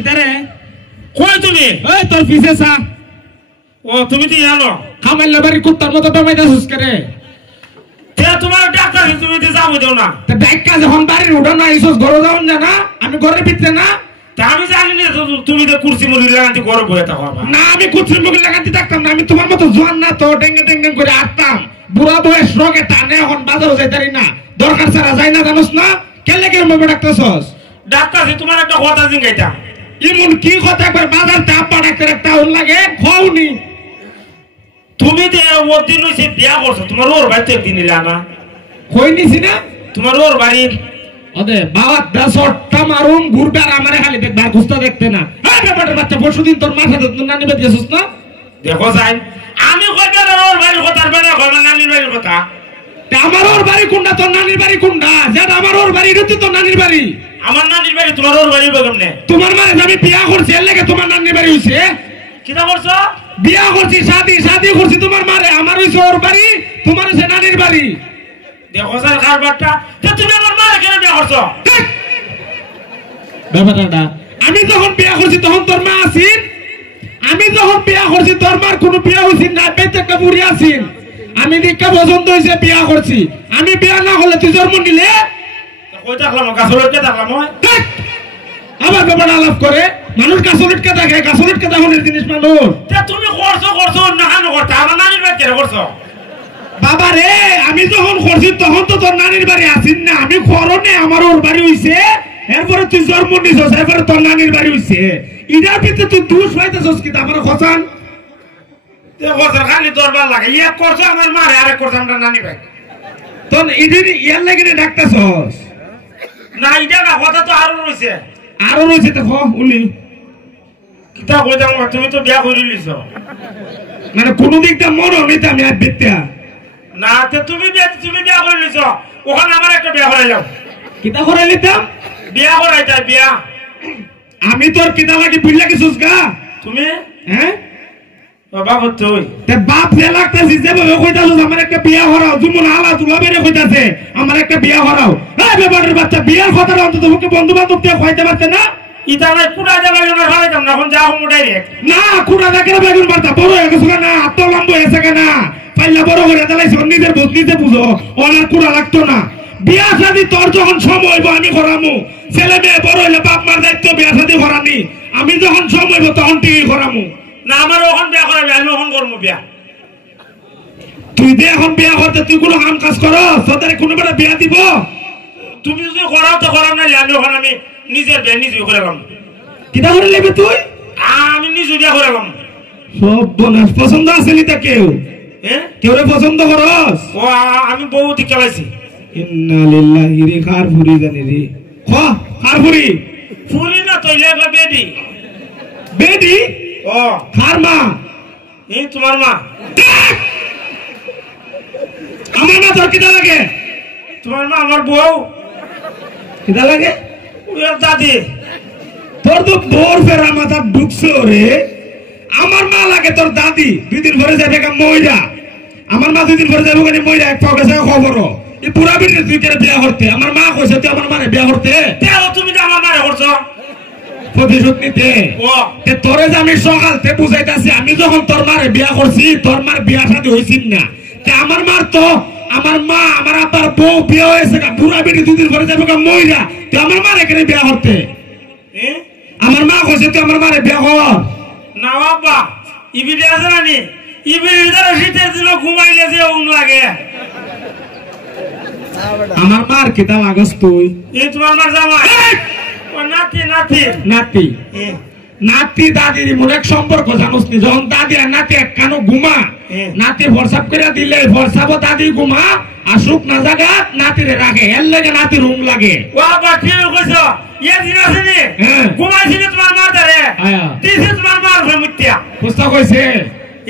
কিতারে কই তুমি এই তোর পিছে সা ও তুমি তো জানো খামাইলে বাড়ি কুত্তার মতো দমাইতাছিস করে তে তোমার ডাক্তার তুমি তো যাবো দাও না তা ডাক্তার যখন বাড়ির উঠা না আইছস ঘরে যাওন না আমি ঘরে ভিতরে না তা আমি জানি না তুমি তো কুরসি মুড়ি লাগাতে ঘরে বসে থাকো না আমি কুরসি মুড়ি লাগাতে থাকতাম না আমি তোমার মতো জোয়ান না তো ডেঙ্গে ডেঙ্গে করে আটতাম বুড়া বয়স রোগে টানে এখন বাজারও যাইতারি না দরকার ছাড়া যাই না জানোস না কেলে কে মবে ডাক্তারছস ডাক্তার তোমার একটা কথা জিঙ্গাইতাম ইমন কি কথা একবার বাজার চাপা ডাক্তার একটা ওর লাগে খাওনি তুমি যে ওর দিন হইছে বিয়া করছো তোমার ওর বাড়ি তো একদিন এলা না কই নিছি না তোমার ওর বাড়ির ওদে বাবা 10টা মারুম ঘুরবার আমারে খালি দেখবার গুস্তা দেখতে না এই ব্যাপারটা বাচ্চা পরশুদিন তোর মাথা তো নানি বাদ গেছস না দেখো যাই আমি কইবার ওর বাড়ির কথা আর বেনা কইবার নানির বাড়ির কথা তে আমার ওর বাড়ি কোনটা তোর নানির বাড়ি কোনটা যেটা আমার ওর বাড়ি এটা তোর নানির বাড়ি আমার নানির বাড়ি তোমার ওর বাড়ি কেমনে তোমার মারে আমি বিয়া করছি এর লাগে তোমার নানির বাড়ি হইছে কিটা করছো বিয়া করছি শাদি করছি তোমার মারে আমার হইছে ওর বাড়ি তোমার হইছে নানির বাড়ি দেখো স্যার কারবারটা যে তুমি আমার মারে কেন বিয়া করছো ব্যাপারটা আমি যখন বিয়া করছি তখন তোর মা আছিস আমি যখন বিয়া করছি তোর মার কোনো বিয়া হইছে না বেঁচে একটা বুড়ি আছিস আমি দেখা পছন্দ হইছে বিয়া করছি আমি বিয়া না হলে তুই জন্ম নিলে কই দেখলাম গাছলটকে দেখলাম আবার ব্যাপারটা আলাপ করে মানুষ গাছলটকে দেখে গাছলটকে দেখানোর জিনিস মানুষ তুমি করছো না কেন করছো আমার নানির বাড়ি কেন করছো বাবা রে আমি যখন করছি তখন তো তোর নানির বাড়ি আসিস না আমি করনে আমার ওর বাড়ি হইছে এরপরে তুই জন্ম নিছস এরপরে তোর নানির বাড়ি হইছে ইটার ভিতরে তুই দুষ পাইতেছস কি আমার খসান দেখো স্যার খালি দরবার লাগে ইয়া করছো আমার মারে আরে করছো আমরা নানি ভাই তোর ইদিন ইয়ার লাগে ডাকতেছস না এটা না কথা তো আরো রইছে আরো রয়েছে দেখো উনি কিতা কইতাম তুমি তো বিয়া করে লিছো মানে কোন দিক দিয়ে মনে হইতে আমি আর বিত্যা না তে তুমি বিয়া করে লিছো ওখানে আমার একটা বিয়া করাইলাম কিতা করে নিতাম বিয়া করাইতা বিয়া আমি তোর কিতা লাগি বুঝলা কিছুস গা তুমি হ্যাঁ বাবা তুই তে বাপ যে লাগতেছিস যে বলে কইতাছস আমার একটা বিয়া হরাও যেমন আলা দুলাবেরে কইতাছে আমার একটা বিয়া হরাও এই ব্যাপারের বাচ্চা বিয়ার কথাটা অন্তত ওকে বন্ধু বান্ধব দিয়ে কইতে পারতে না ইতা নাই কুড়া যাবে না খাইতাম না এখন যাও ডাইরেক্ট না কুড়া দেখে বেগুন বার্তা বড় হয়ে গেছে না এত লম্বা হয়েছে কেনা পাইলা বড় করে দালাইছ নিজের বুঝ নিজে বুঝো ওনার কুড়া লাগতো না বিয়া শাদী তোর যখন সময় হইব আমি করামু ছেলে মেয়ে বড় হইলে বাপ মার দায়িত্ব বিয়া শাদী করানি আমি যখন সময় হইব তখন ঠিকই করামু না আমার ওখান বিয়া করাবি আমি ওখান করবো বিয়া তুই দে এখন বিয়া করতে তুই কোনো কাম কাজ করো তোদের কোনো বেটা বিয়া দিব তুমি যদি করাও তো করাও না আমি ওখানে আমি নিজের বিয়া নিজে করে গেলাম কিটা করে নেবে তুই আমি নিজে বিয়া করে গেলাম সব বোনাস পছন্দ আছে নি তা কেউ হ্যাঁ কেউ পছন্দ করস ও আমি বউ দিকে লাইছি ইন্না লিল্লাহি রে খার ফুরি জানি রে খ খার ফুরি ফুরি না তইলে একটা বেডি বেডি ও খার মা এই তোমার মা আমার মা তোর কিটা লাগে তোমার মা আমার বউ কিটা লাগে ওই দাদি তোর তো বোর ফেরা মাথা ঢুকছো রে আমার মা লাগে তোর দাদি 2 দিন পরে যাবে কা মইরা আমার মা 2 দিন পরে যাবে কেন মইরা এক পাও গেছে খবর এই পুরা বিনে তুই কেন বিয়া করতে আমার মা কইছে তুই আমার মারে বিয়া করতে তেও তুমি তো আমার মারে করছো প্রতিশোধ নিতে ও তে তোরে যে আমি সকাল তে বুঝাইতাছি আমি যখন তোর মারে বিয়া করছি তোর মার বিয়া শাদী হইছিস না তে আমার মার তো আমার মা আমার আব্বার বউ বিয়া হয়েছে কা পুরা বিনে 2 দিন পরে যাবে কা মইরা তুই আমার মারে কেন বিয়া করতে আমার মা কইছে তুই আমার মারে বিয়া কর না বাবা ইবিডে আছে না নি ইবিডে ধরে শীতের দিন ঘুমাইলে যে উম লাগে আমার মার কিতা লাগস তুই এই তোমার মার জামাই ও নাতি নাতি নাতি নাতি দাদির মনে এক সম্পর্ক জানোস নি যখন দাদি আর নাতি এক কানো ঘুমা নাতি হোয়াটসঅ্যাপ করে দিলে হোয়াটসঅ্যাপ দাদি ঘুমা আসুক না জায়গা নাতিরে রাখে এর লাগে নাতি রুম লাগে বাবা ঠিক কইছো ইয়া দিন আছে নি ঘুমাইছিস তোমার মার ধরে দিছে তোমার মার মুতিয়া কুস্তা কইছে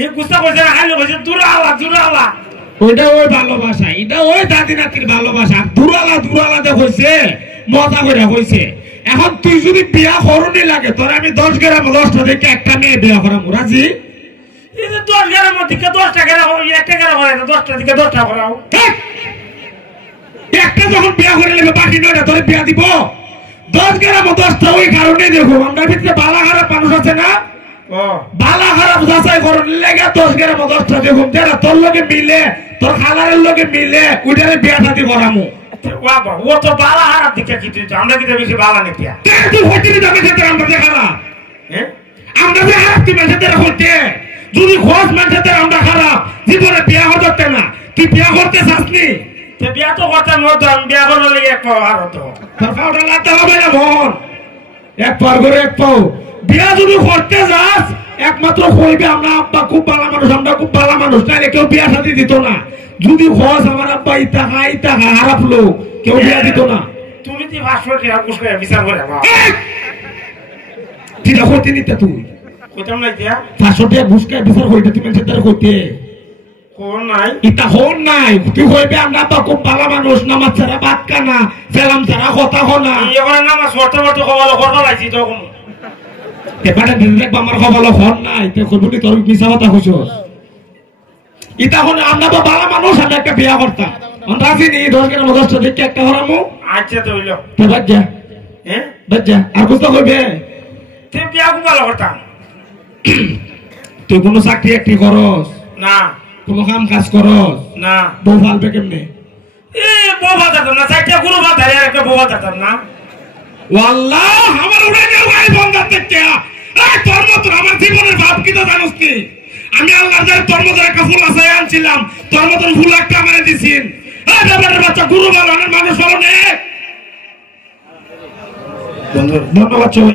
এই কুস্তা কইছে খালি কইছে দুরালা ওইটা ওই ভালোবাসা এটা ওই দাদি নাতির ভালোবাসা দুরালা দে কইছে মজা করে কইছে এখন তুই যদি বিয়া করনি লাগে তোর আমি 10 গ্রাম 10টা থেকে একটা মেয়ে বিয়া করাম রাজি এই যে 10 গ্রাম থেকে 10টা গ্রাম একটা গ্রাম হয় না 10টা থেকে 10টা করাও একটা যখন বিয়া করে নেবে বাকি 9টা তোরে বিয়া দিব 10 গ্রাম 10টা ওই কারণে দেখো আমরা ভিতরে বালা খারাপ মানুষ আছে না বালা খারাপ যাচাই করুন লেগে 10 গ্রাম 10টা দেখুন যারা তোর লগে মিলে তোর খালারের লগে মিলে ওইটারে বিয়া শাদী করামু বাবা ও তো বালা খারাপ দিকে কি তুই আমরা কি বেশি বালা নাকি তুই হইতে যাবে সেটা আমরা যে খারাপ হ্যাঁ আমরা যে খারাপ তুই মেসেতে হইতে যদি খোঁজ মেসেতে আমরা খারাপ জীবনে বিয়া হতে না তুই বিয়া করতে চাসনি বিয়া তো করতে মত আমি বিয়া করলে লেগে এক পাও আর হতো তোর পাউডার লাগতে হবে না মন এক পার করে এক পাও বিয়া যদি করতে যাস একমাত্র কইবে আমরা আব্বা খুব ভালো মানুষ আমরা খুব ভালো মানুষ তাইলে কেউ বিয়া শাদী দিত না যদি খোঁজ আমার আব্বা ইতা খারাপ লোক কেউ বিয়া দিত না তুমি কি 500 টাকা ঘুষ করে বিচার করে বাবা ঠিক আছে কইতে নিতে তুই কইতাম না দিয়া 500 টাকা ঘুষ করে বিচার কইতে তুমি সেটার কইতে কোন নাই ইতা হন নাই তুই কইবে আমরা আব্বা খুব ভালো মানুষ নামাজ ছাড়া ভাত খানা সালাম ছাড়া কথা হনা এবারে নামাজ পড়তে পড়তে কবল করবা লাইছি তখন এবারে দেখবা আমার কবল হন নাই তে কইবনি তোর মিছা কথা কইছস ইতা হন আমরা তো ভালো মানুষ আমরা একটা বিয়া করতাম আমরা আসিনি 10 গ্রাম 10টা দেখে একটা হরামু আচ্ছা তো হইলো তো বাজ্জা হ্যাঁ বাজ্জা আর কত কইবে তুই বিয়া খুব ভালো করতাম তুই কোনো চাকরি একটি করস না কোনো কাম কাজ করস না বউ ফালবে কেমনে এ বউ বাজাতাম না চাইটা গুরু বাজারে একটা বউ বাজাতাম না ওয়াল্লাহ আমার উড়ে যাও ভাই বন্ধা থেকে এই তোর মত আমার জীবনের ভাব কি তো জানোস কি আমি আল্লাহর জানে তোর মত একটা ফুল আছে আনছিলাম তোর মতন ফুল একটা আমারে দিছিস এই বাবার বাচ্চা গুরু বানানোর মানুষ হলো না ধন্যবাদ।